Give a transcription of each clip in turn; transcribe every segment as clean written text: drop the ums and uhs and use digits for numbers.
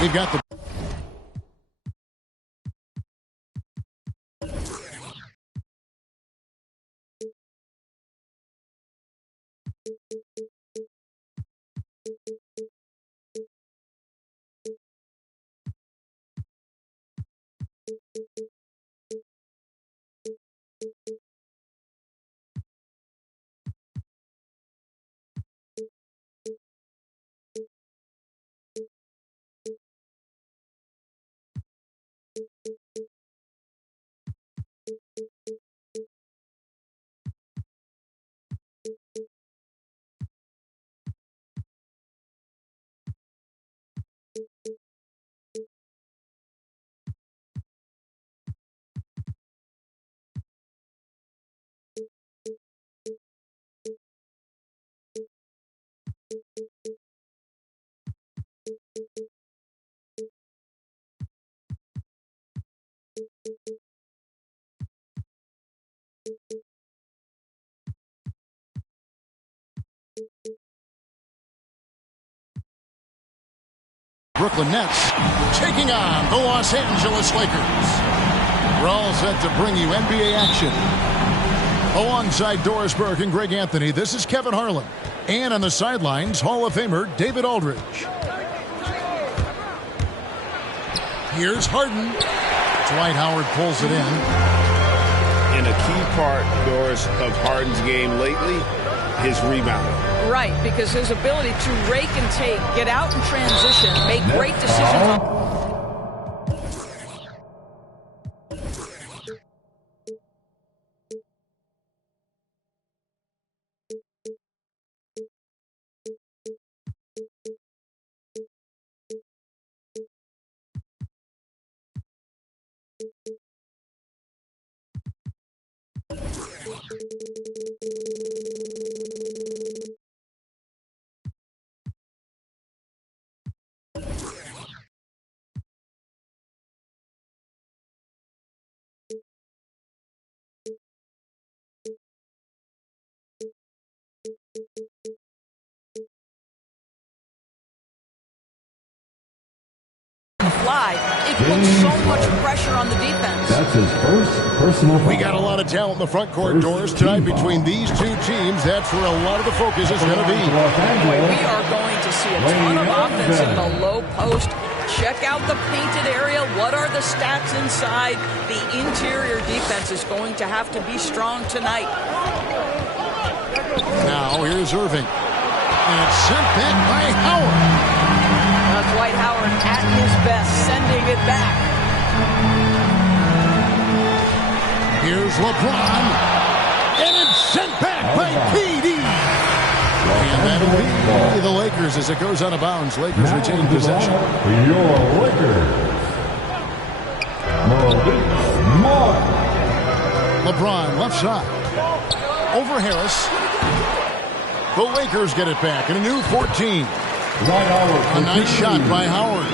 We've got the Brooklyn Nets taking on the Los Angeles Lakers. We're all set to bring you NBA action. Alongside Doris Burke and Greg Anthony, this is Kevin Harlan. And on the sidelines, Hall of Famer David Aldridge. Here's Harden. Dwight Howard pulls it in. And a key part, Doris, of Harden's game lately, his rebounding. Right, because his ability to rake and take, get out in transition, make great decisions. It puts so much pressure on the defense. That's his first personal foul. We got a lot of talent in the front court, Doris, tonight between these two teams. That's where a lot of the focus is going to be. We are going to see a ton of offense in the low post. Check out the painted area. What are the stats inside? The interior defense is going to have to be strong tonight. Now here's Irving. And it's sent back by Howard. Dwight Howard at his best, sending it back. Here's LeBron. And it's sent back by KD. And that'll be the Lakers as it goes out of bounds. Lakers retain possession. Your Lakers. LeBron left side. Over Harris. The Lakers get it back in a new 14. A nice shot by Howard.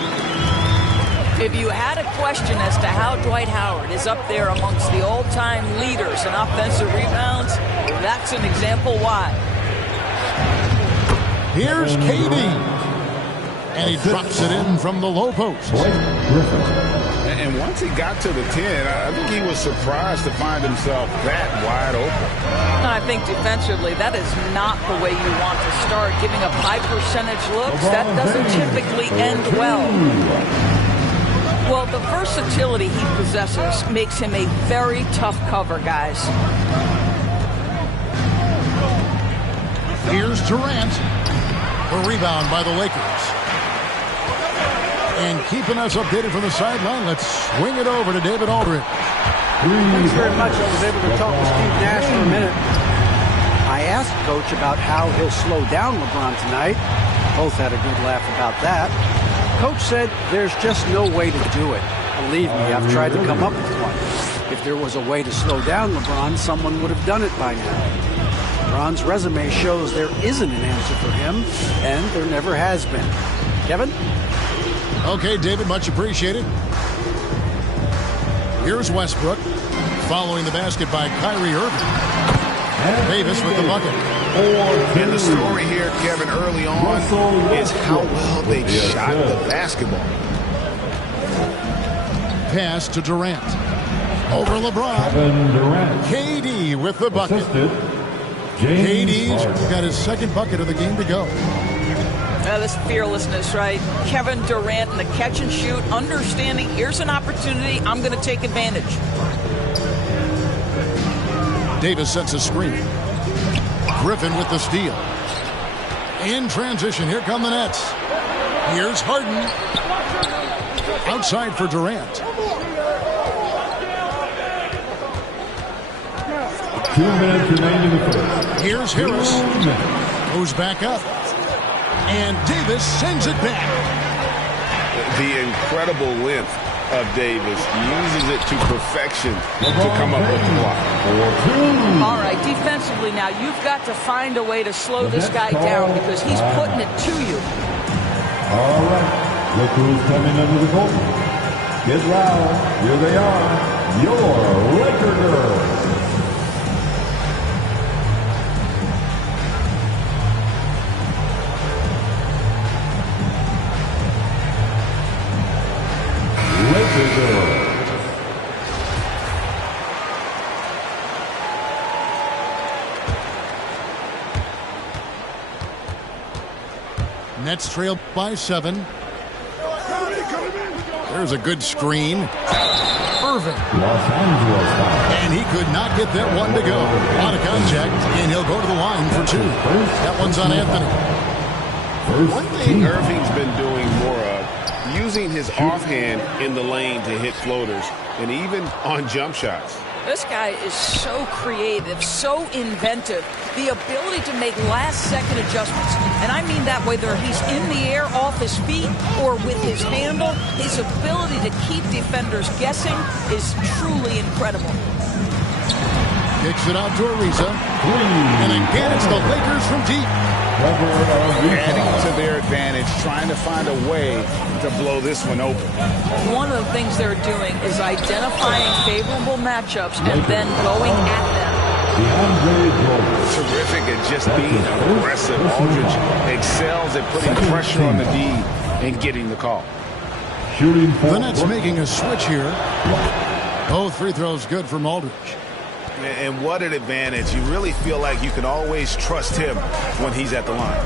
If you had a question as to how Dwight Howard is up there amongst the all-time leaders in offensive rebounds, that's an example why. Here's KD. And he drops it in from the low post. And once he got to the 10, I think he was surprised to find himself that wide open. I think defensively, that is not the way you want to start. Giving up high percentage looks, that doesn't typically end well. Well, the versatility he possesses makes him a very tough cover, guys. Here's Durant. The rebound by the Lakers. And keeping us updated from the sideline, let's swing it over to David Aldridge. Thanks very much. I was able to talk with Steve Nash for a minute. I asked Coach about how he'll slow down LeBron tonight. Both had a good laugh about that. Coach said there's just no way to do it. Believe me, I've tried to come up with one. If there was a way to slow down LeBron, someone would have done it by now. LeBron's resume shows there isn't an answer for him, and there never has been. Kevin? Okay, David, much appreciated. Here's Westbrook, following the basket by Kyrie Irving. Davis with the bucket. And the story here, Kevin, early on is how well they shot the basketball. pass to Durant. Over LeBron. Kevin Durant. KD with the bucket. Assisted, James KD's Harden. got his second bucket of the game to go. This fearlessness, right? Kevin Durant in the catch and shoot, understanding here's an opportunity, I'm going to take advantage. Davis sets a screen. Griffin with the steal. In transition, here come the Nets. Here's Harden. Outside for Durant. 2 minutes remaining in the first. Here's Harris. Goes back up. And Davis sends it back. The incredible length of Davis, uses it to perfection to come up with the block. All right, defensively now, you've got to find a way to slow this guy down because he's putting it to you. All right. Look who's coming under the goal. Get loud. Here they are. Your Laker girls. Nets trail by 7. There's a good screen. Irving. Los Angeles foul. And he could not get that one to go. A lot of contact, and he'll go to the line for 2. That one's on Anthony. One thing Irving's been doing more of, using his offhand in the lane to hit floaters, and even on jump shots. This guy is so creative, so inventive. The ability to make last-second adjustments. And I mean that whether he's in the air off his feet or with his handle, his ability to keep defenders guessing is truly incredible. Kicks it out to Ariza. And again, it's the Lakers from deep. Adding to their advantage, trying to find a way to blow this one open. One of the things they're doing is identifying favorable matchups and then going at them. Terrific at just being aggressive. Aldridge excels at putting pressure on the D and getting the call. The Nets making a switch here. Both free throws good from Aldridge. And what an advantage. You really feel like you can always trust him when he's at the line.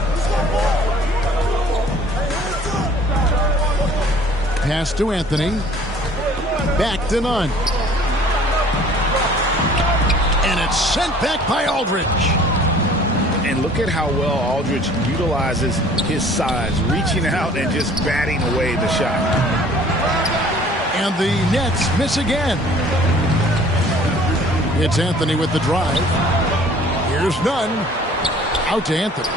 Pass to Anthony. Back to Nunn. And it's sent back by Aldridge. And look at how well Aldridge utilizes his size, reaching out and just batting away the shot. And the Nets miss again. It's Anthony with the drive. Here's Nunn. Out to Anthony.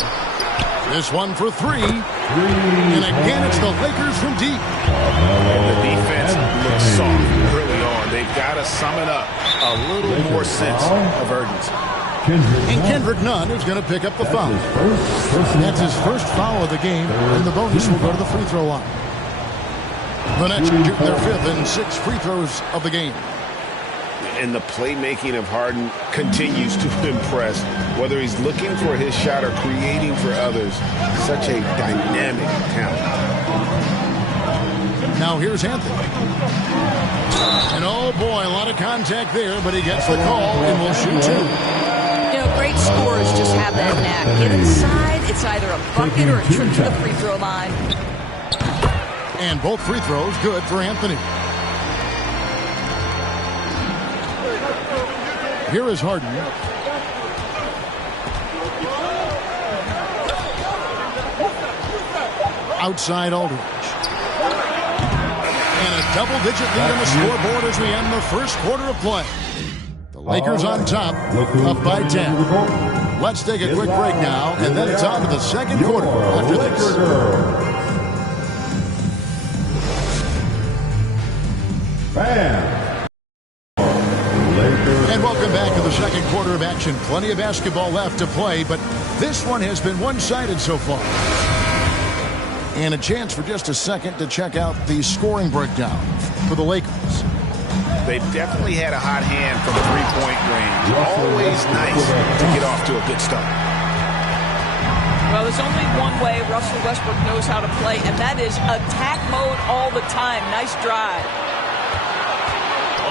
This one for 3. And again, it's the Lakers from deep. And the defense looks soft early on. They've got to sum it up. A little more sense of urgency. And Kendrick Nunn is going to pick up the foul. That's his first foul of the game, and the bonus will go to the free throw line. The Nets shoot their 5th and 6th free throws of the game. And the playmaking of Harden continues to impress. Whether he's looking for his shot or creating for others, such a dynamic talent. Now here's Anthony. And oh boy, a lot of contact there, but he gets the call and will shoot 2. You know, great scorers just have that knack. Get inside, it's either a bucket or a trip to the free throw line. And both free throws good for Anthony. Here is Harden. Outside Aldridge. And a double-digit lead on the scoreboard as we end the first quarter of play. The Lakers on top, up by 10. Let's take a quick break now, and then it's on to the second quarter after this. And welcome back to the second quarter of action. Plenty of basketball left to play, but this one has been one-sided so far. And a chance for just a second to check out the scoring breakdown for the Lakers. They've definitely had a hot hand from three-point range. Always nice to get off to a good start. Well, there's only one way Russell Westbrook knows how to play, and that is attack mode all the time. Nice drive.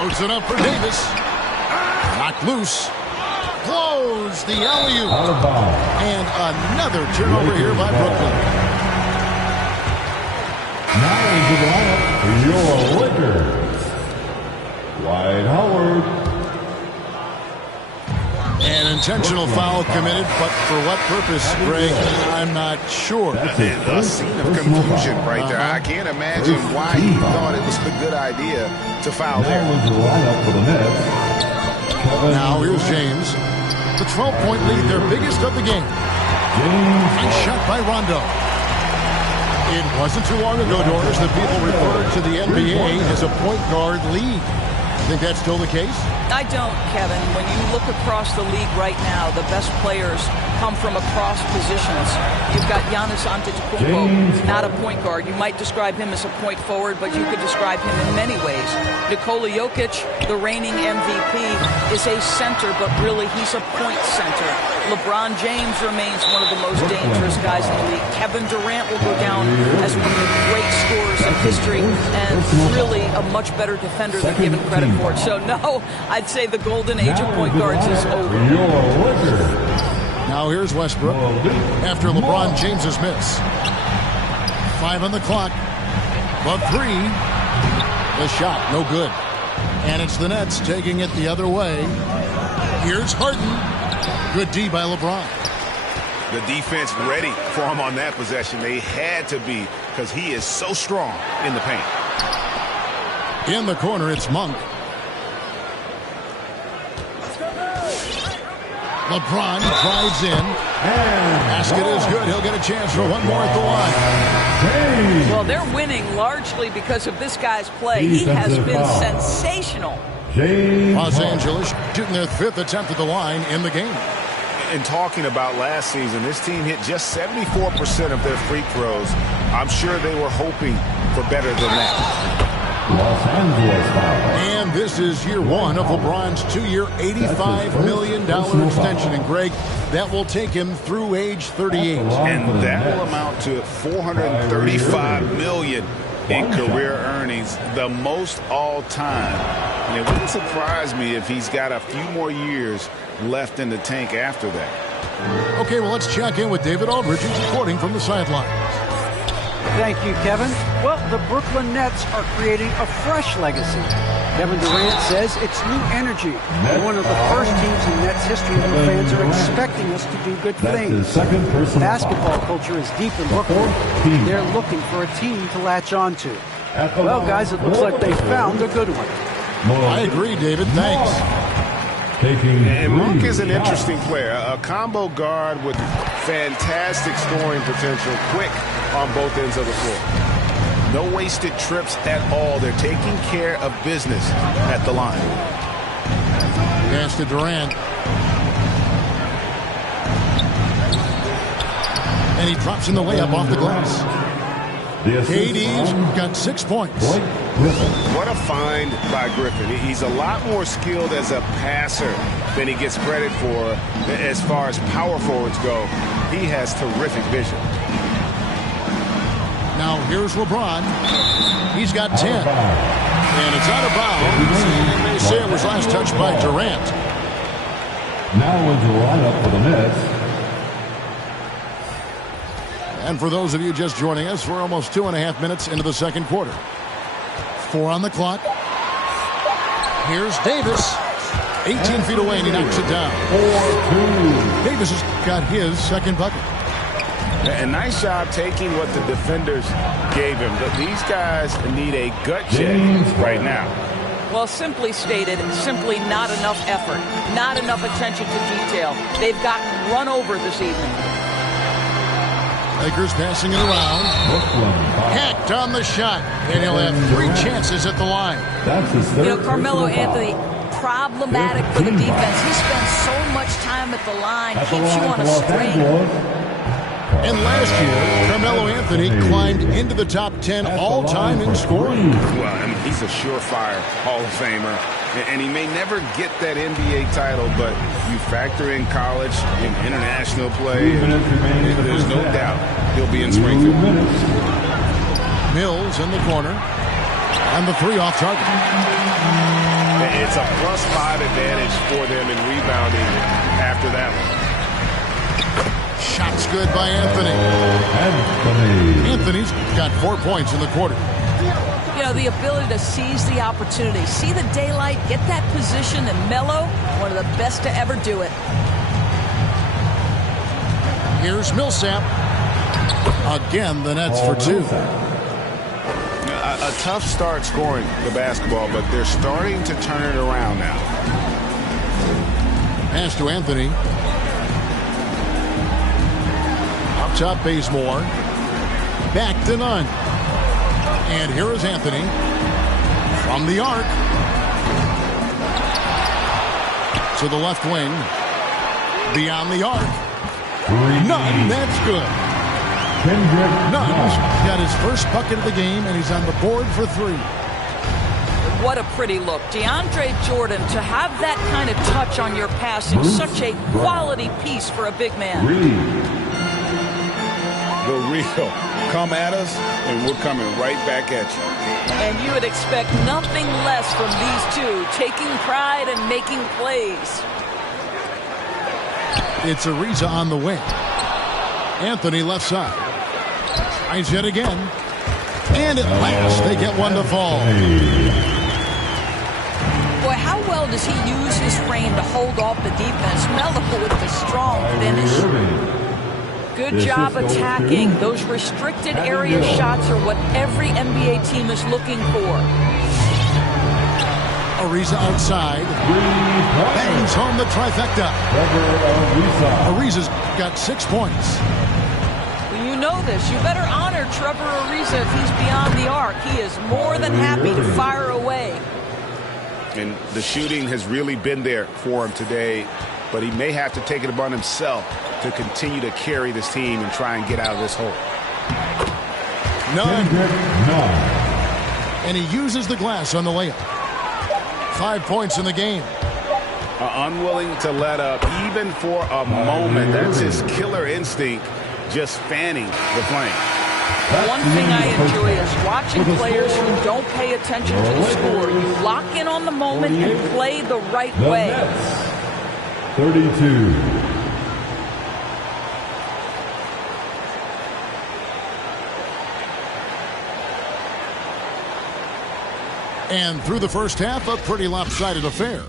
Loads it up for Davis. Knocked loose. Blows the alley-oop. Out of bounds. And another turnover here by Brooklyn. Now into the lineup, your Lakers. Dwight Howard. An intentional foul committed, but for what purpose, Greg? I'm not sure. A scene of confusion right there. I can't imagine why he thought it was a good idea to foul Now there. into the lineup for the Nets. Now here's James. The 12-point lead, their biggest of the game. Nice shot by Rondo. It wasn't too long ago, Doris, that people referred to the NBA as a point guard league. Think that's still the case? I don't, Kevin. When you look across the league right now, the best players come from across positions. You've got Giannis Antetokounmpo, not a point guard. You might describe him as a point forward, but you could describe him in many ways. Nikola Jokic, the reigning MVP, is a center, but really he's a point center. LeBron James remains one of the most dangerous guys in the league. Kevin Durant will go down as one of the great scorers in history and really a much better defender than given credit for. So, no, I'd say the golden age of point guards is over. Now here's Westbrook after LeBron James's miss. 5 on the clock. But 3. The shot, no good. And it's the Nets taking it the other way. Here's Harden. Good D by LeBron. The defense ready for him on that possession. They had to be because he is so strong in the paint. In the corner, it's Monk. LeBron drives in. Basket is good. He'll get a chance for one more at the line. Well, they're winning largely because of this guy's play. He has been sensational. Los Angeles shooting their 5th attempt at the line in the game. And talking about last season, this team hit just 74% of their free throws. I'm sure they were hoping for better than that. Los Angeles foul. And this is year 1 of LeBron's 2-year, $85 million extension. And Greg, that will take him through age 38. And that will amount to $435 million in career earnings, the most all time. And it wouldn't surprise me if he's got a few more years left in the tank after that. Okay, well, let's check in with David Aldridge, who's reporting from the sidelines. Thank you, Kevin. Well, the Brooklyn Nets are creating a fresh legacy. Kevin Durant says it's new energy. One of the first teams in Nets history where fans are expecting us to do good things. Basketball culture is deep in Brooklyn. They're looking for a team to latch on to. Well, guys, it looks like they found a good one. I agree, David. Thanks. And Monk is an interesting player, a combo guard with fantastic scoring potential, quick on both ends of the floor. No wasted trips at all. They're taking care of business at the line. Pass to Durant. And he drops in the layup off the glass. KD's got 6 points. What a find by Griffin. He's a lot more skilled as a passer than he gets credit for as far as power forwards go. He has terrific vision. Now here's LeBron. He's got 10. And it's out of bounds. And they say it was last touched by Durant. Now into the lineup for the Nets. And for those of you just joining us, we're almost 2.5 minutes into the second quarter. 4 on the clock. Here's Davis. 18 feet away, and he knocks it down. 4-2. Davis has got his second bucket. A nice job taking what the defenders gave him. But these guys need a gut check right now. Well, simply stated, simply not enough effort, not enough attention to detail. They've gotten run over this evening. Lakers passing it around. Hacked on the shot. And he'll have 3 chances at the line. Carmelo Anthony, problematic for the defense. He spends so much time at the line, keeps you on a string. And last year, Carmelo Anthony climbed into the top 10 all-time in scoring. Well, I mean, he's a surefire Hall of Famer. And he may never get that NBA title, but you factor in college and international play, and there's no doubt he'll be in Springfield. Mills in the corner. And the three off target. It's a +5 advantage for them in rebounding after that one. Shots good by Anthony. Anthony's got 4 points in the quarter. You know, the ability to seize the opportunity, see the daylight, get that position, and mellow, one of the best to ever do it. Here's Millsap. Again, the Nets for 2. A tough start scoring the basketball, but they're starting to turn it around now. Pass to Anthony. Up top, Bazemore. Back to Nunn. And here is Anthony from the arc to the left wing. Beyond the arc. Nunn, that's good. Nunn's got his first bucket of the game, and he's on the board for 3. What a pretty look. DeAndre Jordan, to have that kind of touch on your passing, such a quality piece for a big man. The real. Come at us, and we're coming right back at you. And you would expect nothing less from these two, taking pride and making plays. It's Ariza on the wing. Anthony left side. Tries yet again. And at last they get one to fall. Boy, how well does he use his frame to hold off the defense? Melo with the strong finish. Good job attacking. Those restricted area shots are what every NBA team is looking for. Ariza outside. Bangs home the trifecta. Ariza's got 6 points. Well, you know this. You better honor Trevor Ariza if he's beyond the arc. He is more than happy to fire away. And the shooting has really been there for him today, but he may have to take it upon himself to continue to carry this team and try and get out of this hole. Nunn. And he uses the glass on the layup. 5 points in the game. Unwilling to let up even for a moment. That's his killer instinct, just fanning the flame. One thing I enjoy is watching players who don't pay attention to the score. You lock in on the moment and play the right way. 32. And through the first half, a pretty lopsided affair.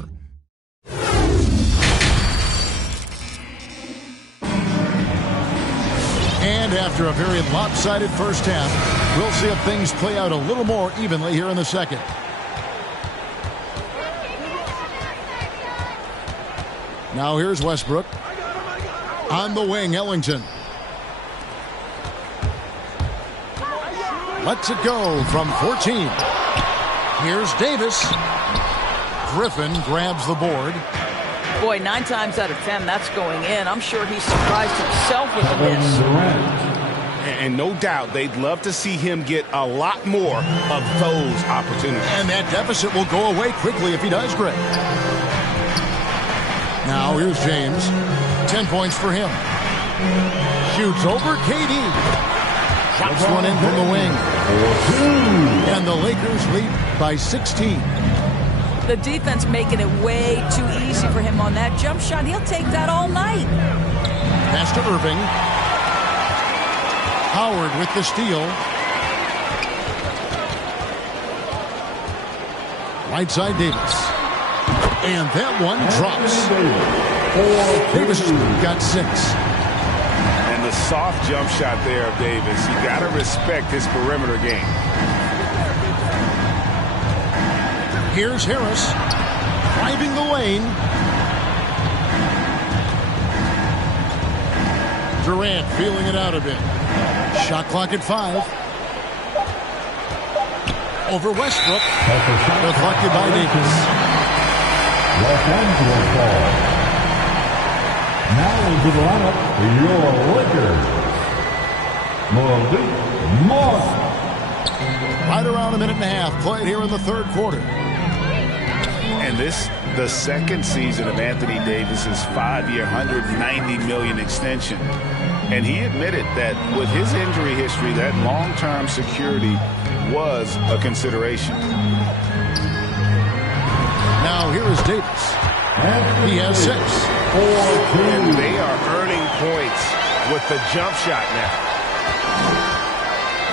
And after a very lopsided first half, we'll see if things play out a little more evenly here in the second. Now here's Westbrook. On the wing, Ellington. Lets it go from 14. Here's Davis. Griffin grabs the board. Boy, 9 times out of 10, that's going in. I'm sure he's surprised himself with the miss. And no doubt they'd love to see him get a lot more of those opportunities. And that deficit will go away quickly if he does, Greg. Now here's James. 10 points for him. Shoots over KD. Drops one in from the wing. And the Lakers lead by 16. The defense making it way too easy for him on that jump shot. He'll take that all night. Pass to Irving. Howard with the steal. Right side Davis. And that one drops. Davis got 6. And the soft jump shot there of Davis. You got to respect his perimeter game. Here's Harris. Driving the lane. Durant feeling it out a bit. Shot clock at 5. Over Westbrook. Deflected by Davis. Los Angeles ball. Now into the lineup, your Lakers. Malik Monk. Right around a minute and a half played here in the third quarter. And this, the second season of Anthony Davis's 5-year, $190 million extension. And he admitted that with his injury history, that long-term security was a consideration. Now here is Davis. He has 6. And they are earning points with the jump shot now.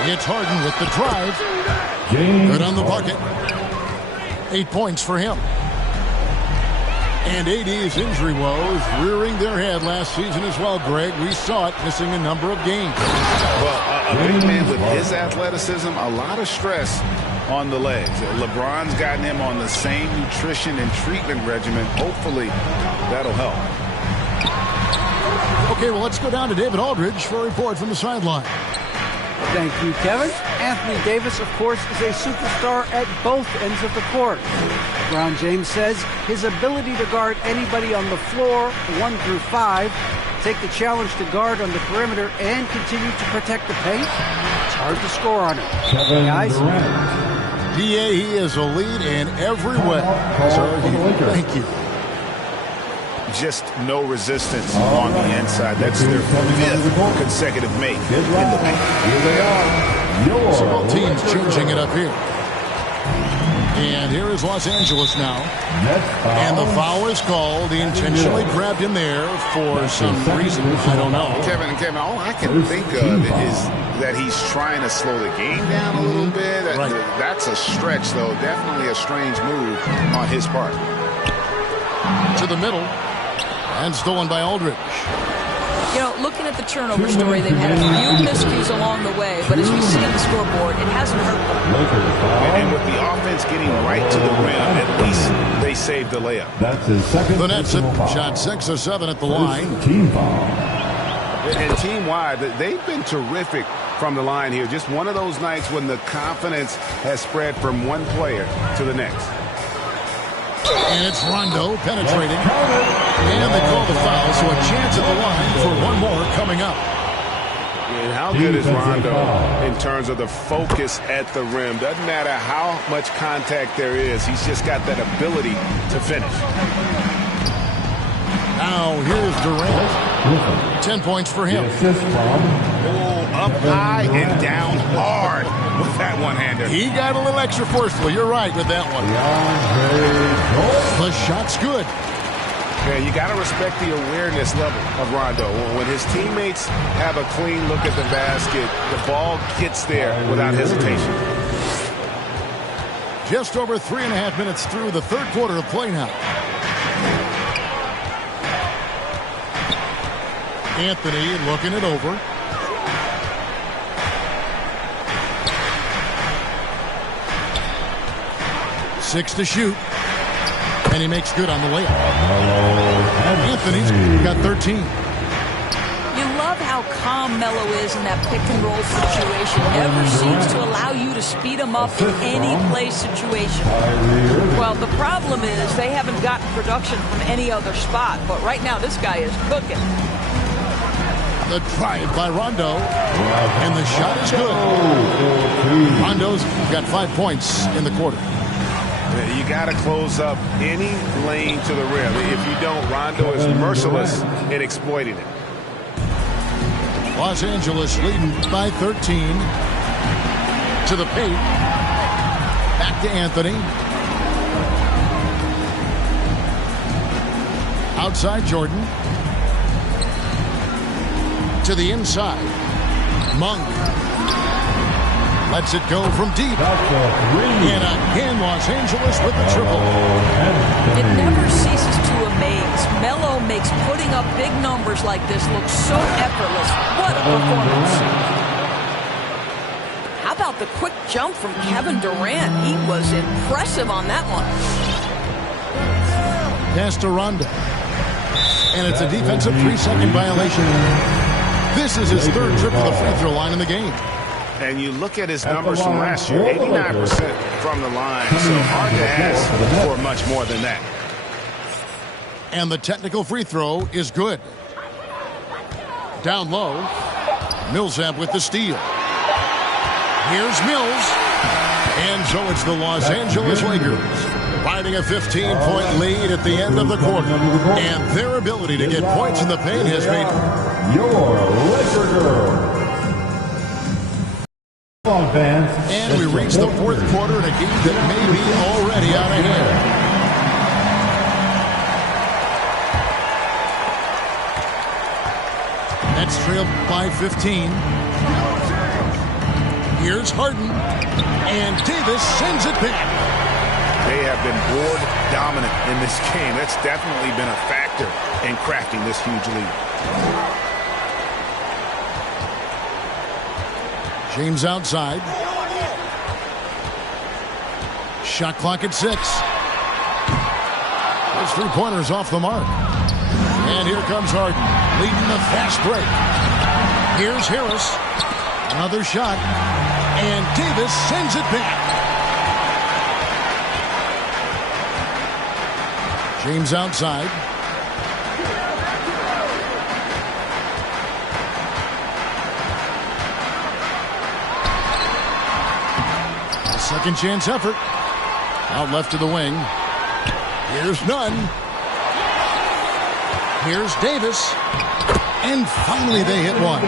It's Harden with the drive. Good on the bucket. 8 points for him. And AD's injury woes rearing their head last season as well, Greg. We saw it, missing a number of games. Well, a big man with his athleticism, a lot of stress on the legs. LeBron's gotten him on the same nutrition and treatment regimen. Hopefully, that'll help. Okay, well, let's go down to David Aldridge for a report from the sideline. Thank you, Kevin. Anthony Davis, of course, is a superstar at both ends of the court. LeBron James says his ability to guard anybody on the floor, 1 through 5, take the challenge to guard on the perimeter, and continue to protect the paint, it's hard to score on him. Guys? DA, he is a lead in every way. Thank you. Just no resistance on the inside. That's their 5th consecutive make in the paint. Here they are. So both teams changing it up here. And here is Los Angeles now. And the foul is called. He intentionally grabbed him there for some reason. I don't know. Kevin, all I can think of is that he's trying to slow the game down a little bit. Right. That's a stretch, though. Definitely a strange move on his part. To the middle. And stolen by Aldridge. You know, looking at the turnover story, they've had a few miscues along the way, but as we see on the scoreboard, it hasn't hurt them. And with the offense getting right to the rim, at least they saved the layup. That's his second. The Nets have shot 6 or 7 at the line. Team foul. And team-wide, they've been terrific from the line here. Just one of those nights when the confidence has spread from one player to the next. And it's Rondo penetrating. And they call the foul, so a chance at the line for one more coming up. And how good is Rondo in terms of the focus at the rim? Doesn't matter how much contact there is. He's just got that ability to finish. Now here's Durant. 10 points for him. Oh, up high and down hard with that one-hander. He got a little extra forceful. You're right with that one. The shot's good. Yeah, you got to respect the awareness level of Rondo. When his teammates have a clean look at the basket, the ball gets there without hesitation. Just over 3.5 minutes through the third quarter of play now. Anthony looking it over. Six to shoot. And he makes good on the layup. Anthony's got 13. You love how calm Melo is in that pick-and-roll situation. Never seems to allow you to speed him up in any play situation. Well, the problem is they haven't gotten production from any other spot. But right now, this guy is cooking. The drive by Rondo. And the shot is good. Rondo's got 5 points in the quarter. You got to close up any lane to the rim. If you don't, Rondo is merciless in exploiting it. Los Angeles leading by 13. To the paint. Back to Anthony. Outside Jordan. To the inside. Monk. Lets it go from deep. And again, Los Angeles with the triple. It never ceases to amaze. Melo makes putting up big numbers like this look so effortless. What a performance. How about the quick jump from Kevin Durant? He was impressive on that one. Pass to Rondo. And it's a defensive 3-second violation. This is his third trip to the free throw line in the game. And you look at his numbers from last year, 89% from the line, so hard to ask for much more than that. And the technical free throw is good. Down low, Millsap with the steal. Here's Mills. And so it's the Los Angeles Lakers riding a 15-point lead at the end of the quarter. And their ability to get points in the paint has made your Laker girl. And we reach the fourth quarter in a game that may be already out of hand. Nets trailed by 15. Here's Harden. And Davis sends it back. They have been board dominant in this game. That's definitely been a factor in crafting this huge lead. James outside. Shot clock at 6. Those three-pointers off the mark. And here comes Harden, leading the fast break. Here's Harris. Another shot. And Davis sends it back. James outside. A second chance effort. Out left to the wing. Here's Nunn. Here's Davis. And finally they hit one.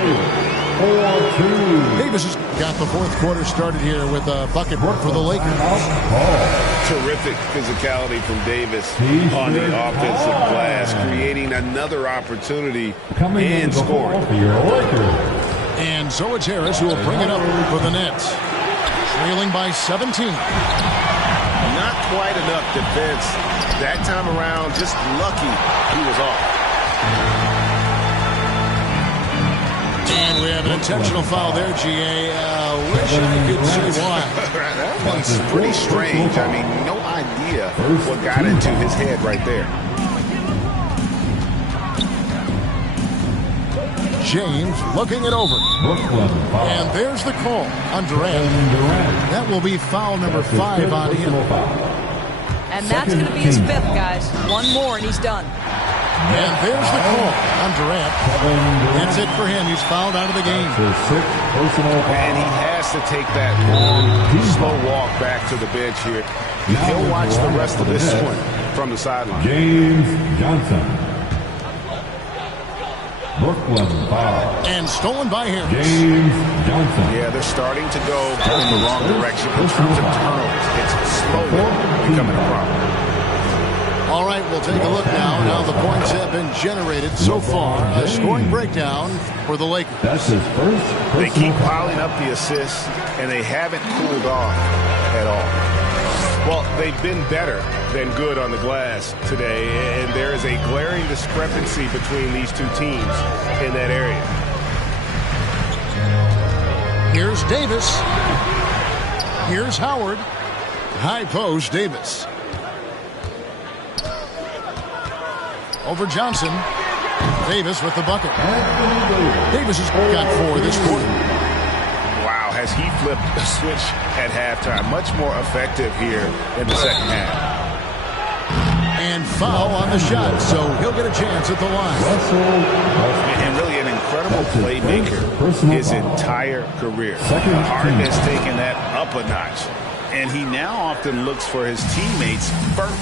4-2. Davis has got the fourth quarter started here with a bucket for the Lakers. Terrific physicality from Davis on the offensive glass, creating another opportunity and scoring. And so it's Harris who will bring it up for the Nets. Trailing by 17. Not quite enough defense that time around. Just lucky he was off. And we have an intentional foul there, GA. Wish I could say why. That one's pretty strange. I mean, no idea what got into his head right there. James looking it over. And there's the call on Durant. That will be foul number 5 on him. And that's going to be his 5th, guys. One more and he's done. And there's the call on Durant. That's it for him. He's fouled out of the game. And he has to take that long, slow walk back to the bench here. He'll watch the rest of this one from the sideline. James Johnson. Brooklyn foul. And stolen by Harris. James Johnson. Yeah, they're starting to go in the wrong direction in terms of turnovers. It's slowly becoming a problem. All right, we'll take a look now. Now the points have been generated so far. A scoring breakdown for the Lakers. That's his first. They keep piling up the assists, and they haven't cooled off at all. Well, they've been better than good on the glass today, and there is a glaring discrepancy between these two teams in that area. Here's Davis. Here's Howard. High post, Davis. Over Johnson. Davis with the bucket. Davis has got 4 this quarter. Wow, has he flipped the switch at halftime? Much more effective here in the second half. And foul on the shot, so he'll get a chance at the line. And really an incredible playmaker his entire career. Harden has taken that up a notch. And he now often looks for his teammates first.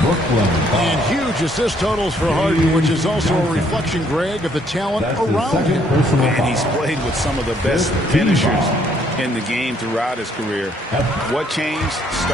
And huge assist totals for Harden, which is also a reflection, Greg, of the talent around him. And he's played with some of the best finishers in the game throughout his career. What changed?